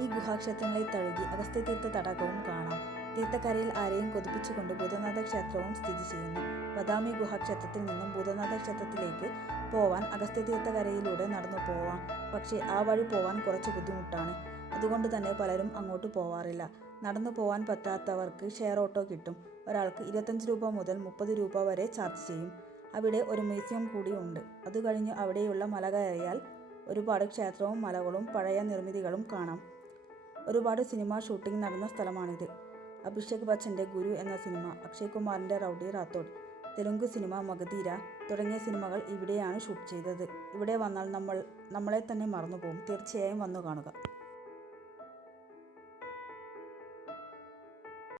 ഈ ഗുഹാക്ഷേത്രങ്ങളിൽ തഴുകി അഗസ്ത്യതീർത്ഥ തടാകവും കാണാം. തീർത്ഥക്കരയിൽ ആരെയും കൊതിപ്പിച്ചുകൊണ്ട് ഭൂതനാഥ ക്ഷേത്രവും സ്ഥിതി ചെയ്യുന്നു. ബദാമി ഗുഹാക്ഷേത്രത്തിൽ നിന്നും ഭൂതനാഥ ക്ഷേത്രത്തിലേക്ക് പോവാൻ അഗസ്ത്യതീർത്ഥക്കരയിലൂടെ നടന്നു പോവാം. പക്ഷേ ആ വഴി പോവാൻ കുറച്ച് ബുദ്ധിമുട്ടാണ്. അതുകൊണ്ട് തന്നെ പലരും അങ്ങോട്ട് പോവാറില്ല. നടന്നു പോവാൻ പറ്റാത്തവർക്ക് ഷെയർ ഓട്ടോ കിട്ടും. ഒരാൾക്ക് 25 രൂപ മുതൽ 30 രൂപ വരെ ചാർജ് ചെയ്യും. അവിടെ ഒരു മ്യൂസിയം കൂടി ഉണ്ട്. അത് കഴിഞ്ഞ് അവിടെയുള്ള മല കയറിയാൽ ഒരുപാട് ക്ഷേത്രവും മലകളും പഴയ നിർമ്മിതികളും കാണാം. ഒരുപാട് സിനിമ ഷൂട്ടിംഗ് നടന്ന സ്ഥലമാണിത്. അഭിഷേക് ബച്ചൻ്റെ ഗുരു എന്ന സിനിമ, അക്ഷയ് കുമാറിൻ്റെ റൗഡി റാത്തോഡ്, തെലുങ്ക് സിനിമ മഗധീര തുടങ്ങിയ സിനിമകൾ ഇവിടെയാണ് ഷൂട്ട് ചെയ്തത്. ഇവിടെ വന്നാൽ നമ്മളെ തന്നെ മറന്നുപോകും. തീർച്ചയായും വന്നു കാണുക.